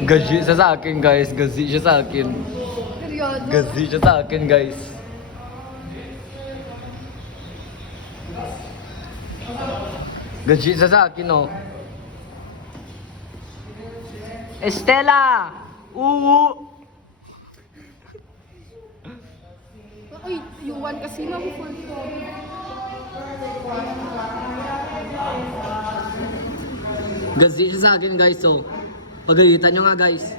Gazi siya sa akin, guys. Gazi siya sa akin. Seryoso. Gazi siya sa akin, guys. Gazi siya sa akin, oh. Estela! Uwu! Ay, yuwan kasi mabukol ko. Gazi siya sa akin, guys, oh. Pagalitan nyo nga, guys.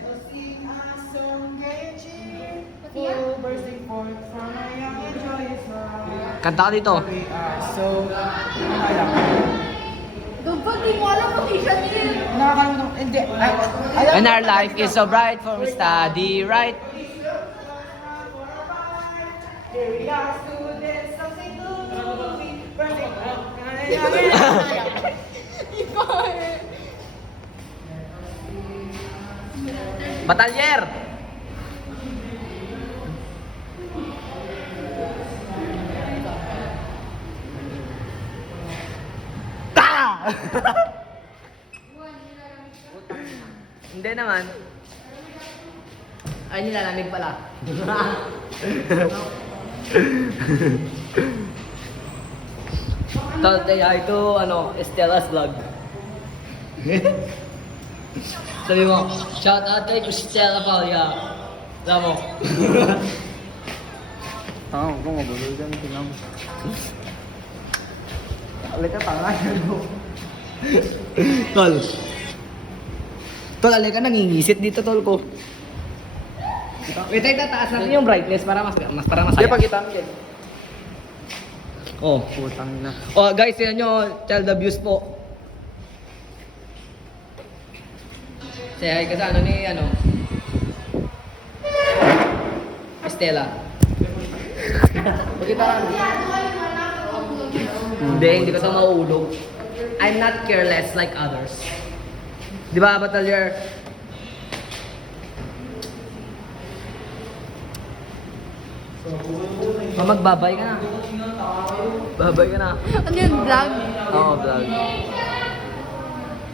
Kanta ka dito. Dapat di mo alam kung isa niya. Nakakalimutan. Hindi. And our life is so bright from study, right? Batalyer! Ta! Hindi naman. Ay, nilalamig pala. Ito, Estella's vlog. Sabi mo, shout out kay Estella Palia. Alam mo. Kung magulo dyan, tingnan mo. Alika, tanga mo. Tol. Tol, alika, nangingisit dito, tol ko. Wait, tataas natin yung brightness para para masaya. Hindi, pakita mo yan. Oh. Putang na. Oh, guys, yan nyo, child abuse po. Say hi ka sa ni, Estela. Pakita ka na. Hindi ko sa maulog. I'm not careless like others. Di ba, Batalyer? Magbabay ka na. Babay ka na. Ano yun, vlog? Oo, vlog.